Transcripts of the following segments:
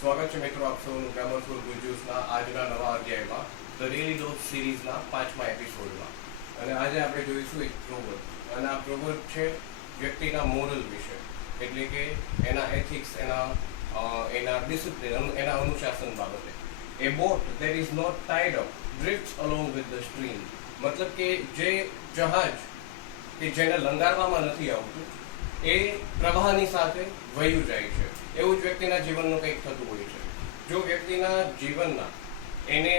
સ્વાગત છે મિત્રો આપ સૌનું ગ્રામર ફોર ગુડ ન્યૂઝના આજના નવા અધ્યાયમાં ધ ડેલી ડોઝ સિરીઝના 5મા એપિસોડમાં. અને આજે આપણે જોઈશું એક પ્રોવર્બ, અને આ પ્રોવર્બ છે વ્યક્તિના મોરલ વિશે, એટલે કે એના એથિક્સ, એના ડિસિપ્લિન, એના અનુશાસન બાબતે. એ boat that is not tied up drifts along with the stream. મતલબ કે જે જહાજ કે જેને લંગારવામાં નથી આવતું એ પ્રવાહની સાથે વહ્યું જાય છે. એવું જ વ્યક્તિના જીવનનું કંઈક થતું હોય છે. જો વ્યક્તિના જીવનના એને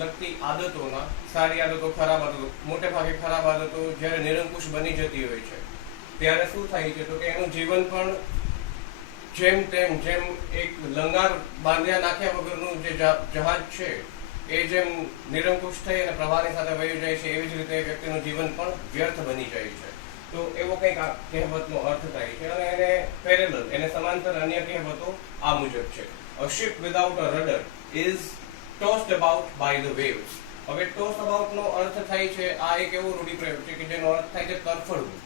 લગતી આદતોના, સારી આદતો, ખરાબ આદતો, મોટે ભાગે ખરાબ આદતો જ્યારે નિરંકુશ બની જતી હોય છે ત્યારે શું થાય છે તો કે એનું જીવન પણ જેમ એક લંગાર બાંધ્યા નાખ્યા વગરનું જે જહાજ છે એ જેમ નિરંકુશ થઈ અને પ્રવાહની સાથે વહી જાય છે, એવી જ રીતે વ્યક્તિનું જીવન પણ વ્યર્થ બની જાય છે. તો એવો કંઈક આ કહેવતનો અર્થ થાય છે. અને એને પેરેલલ, એને સમાંતર અન્ય કહેવતો આ મુજબ છે. A ship without a rudder is tossed about by the waves. હવે toss about નો અર્થ થાય છે, આ એક એવો રૂઢિપ્રયોગ છે કે જેનો અર્થ થાય છે તરફડવું.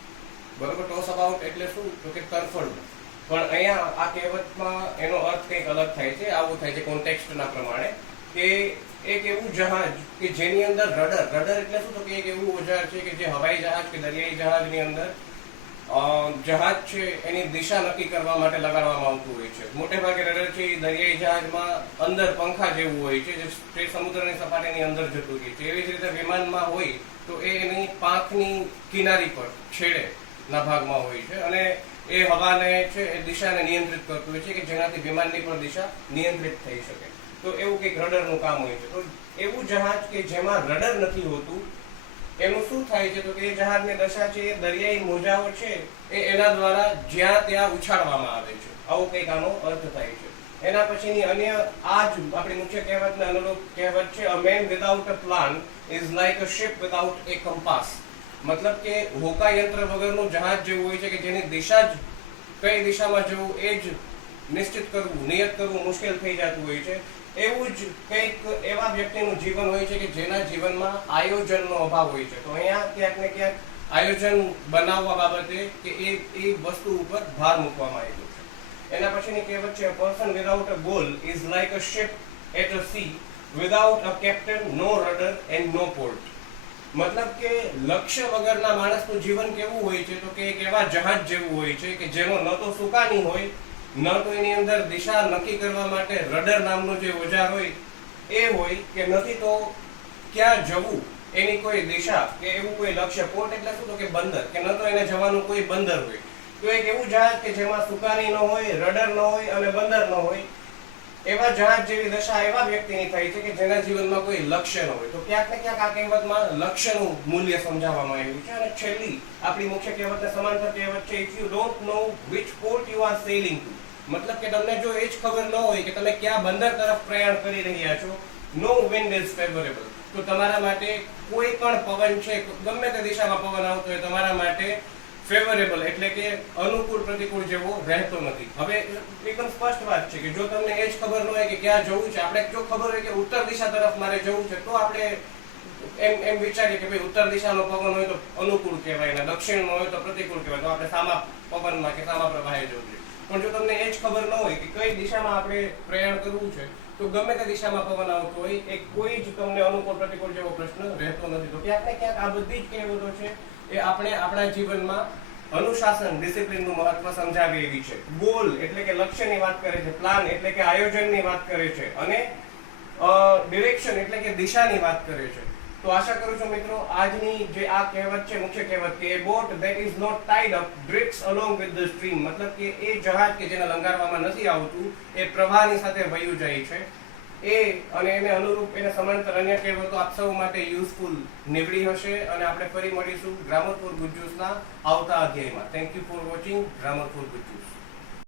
બરોબર, toss about એટલે શું તો કે તરફડવું. પણ અહીંયા આ કહેવતમાં એનો અર્થ કંઈક અલગ થાય છે. આવું થાય છે કોન્ટેક્સ્ટના પ્રમાણે કે એક એવું જહાજ કે જેની અંદર રડર એટલે શું તો કે એક એવું ઓજાર છે કે જે હવાઈ જહાજ કે દરિયાઈ જહાજની અંદર જહાજ છે એની દિશા નક્કી કરવા માટે લગાડવામાં આવતું હોય છે. મોટે ભાગે રડર છે એ દરિયાઈ જહાજમાં અંદર પંખા જેવું હોય છે જે સમુદ્રની સપાટીની અંદર જતું હોય છે. એવી જ રીતે વિમાનમાં હોય તો એ એની પાંખની કિનારી પર છેડેના ભાગમાં હોય છે અને એ હવાને છે એ દિશાને નિયંત્રિત કરતું હોય છે કે જેનાથી વિમાનની પણ દિશા નિયંત્રિત થઈ શકે. તો એવું કંઈક રડરનું કામ હોય છે. તો એવું જહાજ કે જેમાં રડર નથી હોતું એનું શું થાય છે તો કે એ જહાજની દશા છે એ દરિયાઈ મોજાઓ છે એ એના દ્વારા જ્યાં ત્યાં ઉછાળવામાં આવે છે. આવો કંઈક આનો અર્થ થાય છે. એના પછીની અન્ય આ જ આપણી મુખ્ય કહેવતને અનુરૂપ કહેવત છે, a man without a plan is like a ship without a compass. મતલબ કે હોકા યંત્ર વગરનું જહાજ જેવું હોય છે કે જેની દિશા જ કઈ દિશામાં જવું એ જ નિશ્ચિત કરવું, નિયત કરવું મુશ્કેલ થઈ જતું હોય છે. એવું જ કંઈક એવા વ્યક્તિનું જીવન હોય છે કે જેના જીવનમાં આયોજનનો અભાવ હોય છે. તો અહીંયા ક્યાંક ને ક્યાંક આયોજન બનાવવા બાબતે કે એ વસ્તુ ઉપર ભાર મૂકવામાં આવ્યો છે. એના પછીની કહેવત છે, a person without a goal is like a ship at a sea without a captain, no rudder and no port. મતલબ કે લક્ષ્ય વગરના માણસનું જીવન કેવું હોય છે તો કે એક એવા જહાજ જેવું હોય છે કે જેનો ન તો સુકાની હોય, ન તો એની અંદર દિશા નક્કી કરવા માટે રડર નામનું જે ઓજાર હોય એ હોય, કે નથી તો ક્યાં જવું એની કોઈ દિશા કે એવું કોઈ લક્ષ્ય. પોર્ટ એટલે શું તો કે બંદર, કે ન તો એને જવાનું કોઈ બંદર હોય. તો એક એવું જહાજ કે જેમાં સુકાની ન હોય, રડર ન હોય અને બંદર ન હોય, એવા જહાજ જેવી દશા એવા વ્યક્તિની થાય છે કે જેના જીવનમાં કોઈ લક્ષ્ય ન હોય. તો ક્યાંક ને ક્યાંક આ કહેવતમાં લક્ષ્યનું મૂલ્ય સમજાવવામાં આવ્યું છે. અને છેલ્લી આપણી મુખ્ય કહેવતને સમાંતર કહેવત છે, if you don't know which port you are sailing to. મતલબ કે તમને જો એ જ ખબર ન હોય કે તમે ક્યાં બંદર તરફ પ્રયાણ કરી રહ્યા છો, no wind is favorable. તો તમારા માટે કોઈ પણ પવન છે, ગમે તે દિશામાં પવન આવતો હોય, તમારા માટે ફેવરેબલ એટલે કે અનુકૂળ પ્રતિકૂળ જેવો રહેતો નથી. હવે એકદમ સ્પષ્ટ વાત છે કે જો તમને એ જ ખબર ન હોય કે ક્યાં જવું છે, આપણે જો ખબર હોય કે ઉત્તર દિશા તરફ મારે જવું છે તો આપણે એમ વિચારીએ કે ભાઈ ઉત્તર દિશાનો પવન હોય તો અનુકૂળ કહેવાય ને દક્ષિણનો હોય તો પ્રતિકૂળ કહેવાય, તો આપણે સામા પવનમાં કે સામા પ્રવાહે જવું છે. પણ જો તમને એ જ ખબર ન હોય કે કઈ દિશામાં આપણે પ્રયાણ કરવું છે તો ગમે તે દિશામાં પવન આવતો હોય એ કોઈ જ તમને અનુકૂળ પ્રતિકૂળ જેવો પ્રશ્ન રહેતો નથી. તો ક્યાંક ને ક્યાંક આ બધી જ કહેવતો છે એ આપણે આપણા જીવનમાં અનુશાસન, ડિસિપ્લિનનું મહત્વ સમજાવી એવી છે. ગોલ એટલે કે લક્ષ્યની વાત કરે છે, પ્લાન એટલે કે આયોજનની વાત કરે છે, અને ડિરેક્શન એટલે કે દિશાની વાત કરે છે. તો આશા કરું છું મિત્રો આજની જે આ કહેવત છે, મુખ્ય કહેવત કે a boat that is not tied up drifts along with the stream. મતલબ કે એ જહાજ કે જેને લંગારવામાં નથી આવતું એ પ્રવાહની સાથે વહ્યું જાય છે. એ અને એને અનુરૂપ એને સમાંતર અન્ય કહેવતો આપ સૌ માટે યુઝફુલ નીવડી હશે. અને આપણે ફરી મળીશું ગ્રામર ફોર ગુડ ન્યૂઝના આવતા અધ્યાયમાં. Thank you for watching grammar for good news.